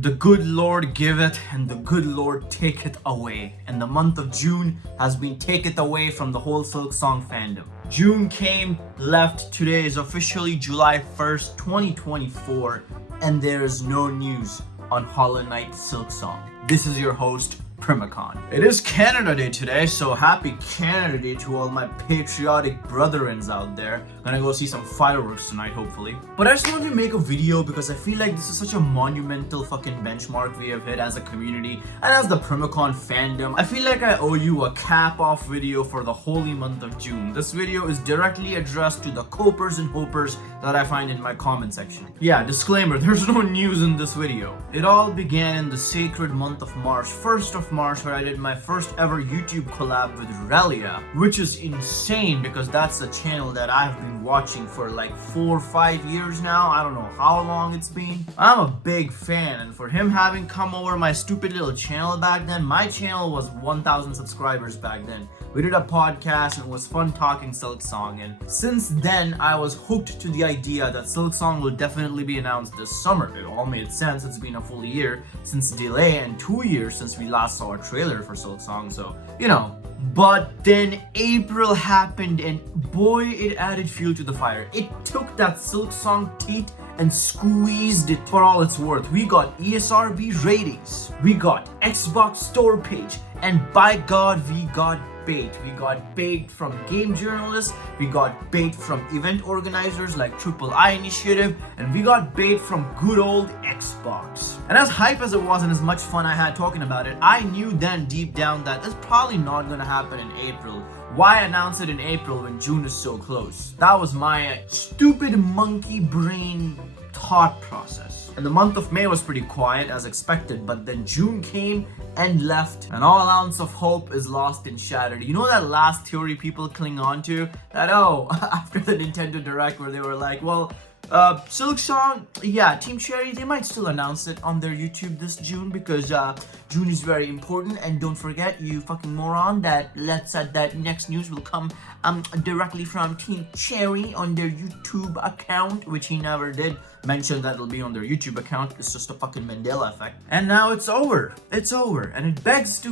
The good Lord giveth and the good Lord taketh away. And the month of June has been taketh away from the whole Silksong fandom. June came, left. Today is officially July 1st, 2024, and there is no news on Hollow Knight Silksong. This is your host, Primacon. It is Canada Day today, so happy Canada Day to all my patriotic brethrens out there. Gonna go see some fireworks tonight, hopefully. But I just wanted to make a video because I feel like this is such a monumental fucking benchmark we have hit as a community and as the Primacon fandom. I feel like I owe you a cap-off video for the holy month of June. This video is directly addressed to the copers and hopers that I find in my comment section. Yeah, disclaimer, there's no news in this video. It all began in the sacred month of March, 1st of March, where I did my first ever YouTube collab with Relia, which is insane because that's a channel that I've been watching for like 4 or 5 years now. I don't know how long it's been. I'm a big fan, and for him having come over my stupid little channel back then, my channel was 1,000 subscribers back then. We did a podcast and it was fun talking Silksong, and since then I was hooked to the idea that Silksong will definitely be announced this summer. It all made sense. It's been a full year since delay and 2 years since we last saw a trailer for Silksong, so you know. But then April happened and boy, it added fuel to the fire. It took that Silksong teeth and squeezed it for all it's worth. We got ESRB ratings, we got Xbox store page, and by God, we got bait. We got bait from game journalists, we got bait from event organizers like Triple I Initiative, and we got bait from good old Xbox. And as hype as it was and as much fun I had talking about it, I knew then deep down that it's probably not gonna happen in April. Why announce it in April when June is so close? That was my stupid monkey brain thought process. And the month of May was pretty quiet as expected, but then June came and left, and all ounce of hope is lost and shattered. You know that last theory people cling on to? That, oh, after the Nintendo Direct where they were like, well, Silksong, yeah, Team Cherry, they might still announce it on their YouTube this June because June is very important, and don't forget, you fucking moron, that that next news will come directly from Team Cherry on their YouTube account, which he never did mention that it'll be on their YouTube account. It's just a fucking Mandela effect. And now it's over. It's over, and it begs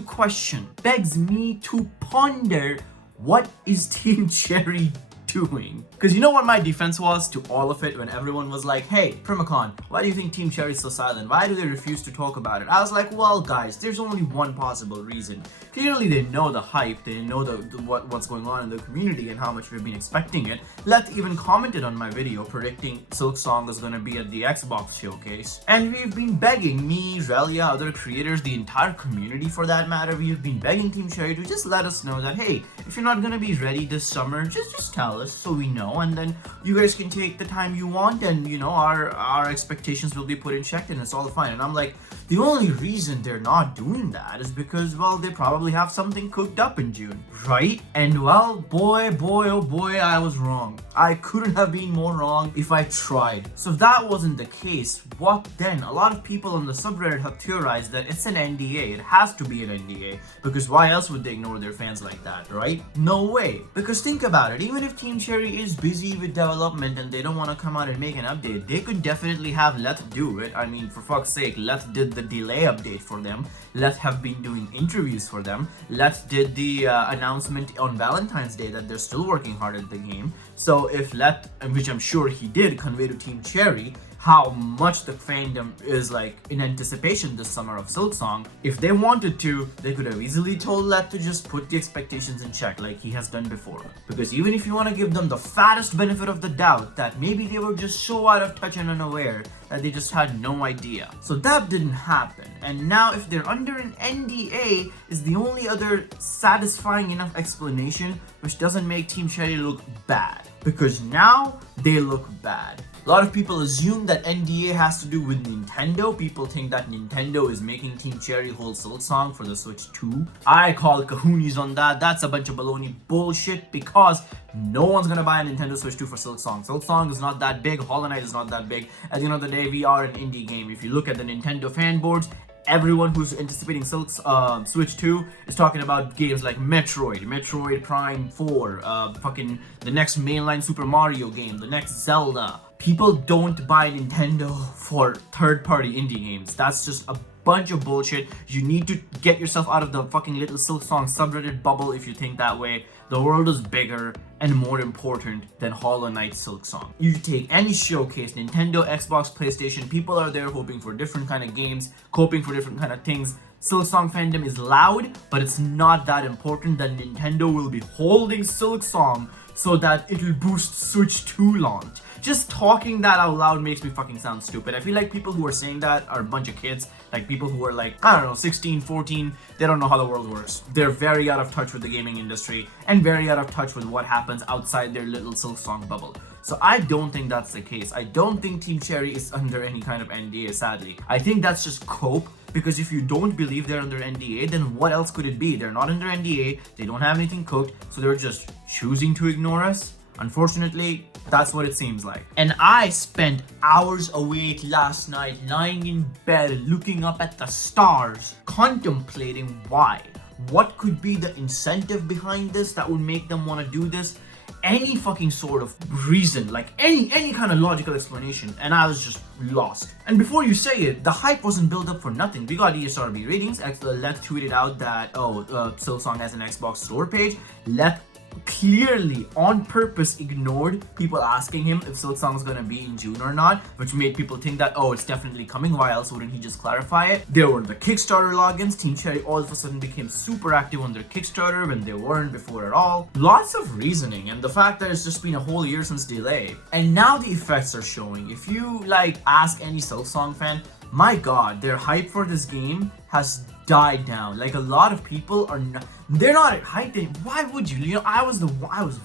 me to ponder, what is Team Cherry doing? Because you know what my defense was to all of it when everyone was like, hey, Primacon, why do you think Team Cherry is so silent? Why do they refuse to talk about it? I was like, well, guys, there's only one possible reason. Clearly, they know the hype, they know what's going on in the community and how much we've been expecting it. Leth even commented on my video predicting Silksong is going to be at the Xbox showcase. And we've been begging, me, Relia, other creators, the entire community for that matter, we've been begging Team Cherry to just let us know that, hey, if you're not going to be ready this summer, just tell us so we know, and then you guys can take the time you want, and you know, our expectations will be put in check, and it's all fine. And I'm like, the only reason they're not doing that is because, well, they probably have something cooked up in June, right? And well, boy, oh boy, I was wrong. I couldn't have been more wrong if I tried. So if that wasn't the case, what then? A lot of people on the subreddit have theorized that it's an NDA. It has to be an NDA, because why else would they ignore their fans like that, right? No way. Because think about it, even if Team Cherry is busy with development and they don't want to come out and make an update, they could definitely have Leth do it. I mean, for fuck's sake, Leth did the delay update for them. Leth have been doing interviews for them. Leth did the announcement on Valentine's Day that they're still working hard at the game. So if Leth, which I'm sure he did, convey to Team Cherry how much the fandom is like in anticipation this summer of Silksong, if they wanted to, they could have easily told Leth to just put the expectations in check like he has done before. Because even if you want to give them the fattest benefit of the doubt that maybe they were just so out of touch and unaware that they just had no idea. So that didn't happen. And now if they're under an NDA is the only other satisfying enough explanation, which doesn't make Team Cherry look bad. Because now they look bad. A lot of people assume that NDA has to do with Nintendo. People think that Nintendo is making Team Cherry hold Silksong for the Switch 2. I call kahoonies on that. That's a bunch of baloney bullshit because no one's gonna buy a Nintendo Switch 2 for Silksong. Silksong is not that big. Hollow Knight is not that big. At the end of the day, we are an indie game. If you look at the Nintendo fan boards, everyone who's anticipating Switch 2 is talking about games like Metroid Prime 4, fucking the next mainline Super Mario game, the next Zelda, People don't buy Nintendo for third-party indie games. That's just a bunch of bullshit. You need to get yourself out of the fucking little Silksong subreddit bubble if you think that way. The world is bigger and more important than Hollow Knight Silksong. You take any showcase, Nintendo, Xbox, PlayStation, people are there hoping for different kind of games, coping for different kind of things. Silksong fandom is loud, but it's not that important that Nintendo will be holding Silksong so that it will boost Switch 2 launch. Just talking that out loud makes me fucking sound stupid. I feel like people who are saying that are a bunch of kids. Like people who are like, I don't know, 16, 14, they don't know how the world works. They're very out of touch with the gaming industry and very out of touch with what happens outside their little Silksong bubble. So I don't think that's the case. I don't think Team Cherry is under any kind of NDA, sadly. I think that's just cope, because if you don't believe they're under NDA, then what else could it be? They're not under NDA, they don't have anything cooked, so they're just choosing to ignore us. Unfortunately, that's what it seems like. And I spent hours awake last night, lying in bed, looking up at the stars, contemplating why. What could be the incentive behind this that would make them want to do this? Any fucking sort of reason, like any kind of logical explanation, and I was just lost. And before you say it, the hype wasn't built up for nothing. We got ESRB ratings. Let tweeted out that Silksong has an Xbox store page. Let clearly on purpose ignored people asking him if Silksong is gonna be in June or not, which made people think that, oh, it's definitely coming. Why else wouldn't he just clarify it? There were the Kickstarter logins. Team Cherry all of a sudden became super active on their Kickstarter when they weren't before at all. Lots of reasoning, and the fact that it's just been a whole year since delay, and now the effects are showing. If you like ask any Silksong fan, my god, their hype for this game has died down. Like, a lot of people are not, they're not hyped. Why would you? You know, I was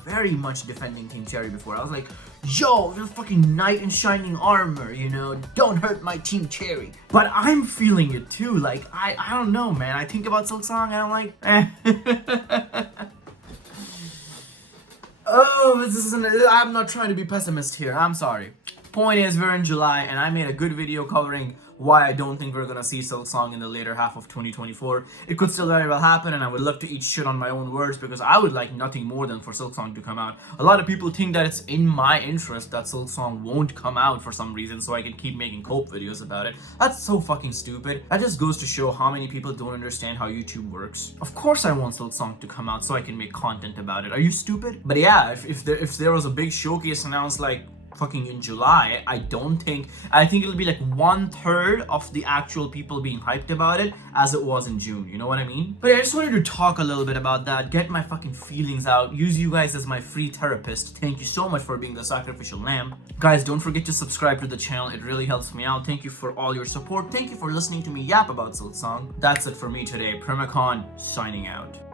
very much defending Team Cherry before. I was like, yo, you're fucking knight in shining armor, you know, don't hurt my Team Cherry. But I'm feeling it too. Like, I don't know, man. I think about Silksong and I'm like, oh, this isn't, I'm not trying to be pessimist here. I'm sorry. Point is, we're in July, and I made a good video covering why I don't think we're gonna see Silksong in the later half of 2024. It could still very well happen, and I would love to eat shit on my own words, because I would like nothing more than for Silksong to come out. A lot of people think that it's in my interest that Silksong won't come out for some reason, so I can keep making cope videos about it. That's so fucking stupid. That just goes to show how many people don't understand how YouTube works. Of course I want Silksong to come out so I can make content about it. Are you stupid? But yeah, if there was a big showcase announced like fucking in July, I think it'll be like 1/3 of the actual people being hyped about it as it was in June, you know what I mean? But yeah, I just wanted to talk a little bit about that, get my fucking feelings out, use you guys as my free therapist. Thank you so much for being the sacrificial lamb. Guys, don't forget to subscribe to the channel, it really helps me out. Thank you for all your support, thank you for listening to me yap about Silksong. That's it for me today. Primacon signing out.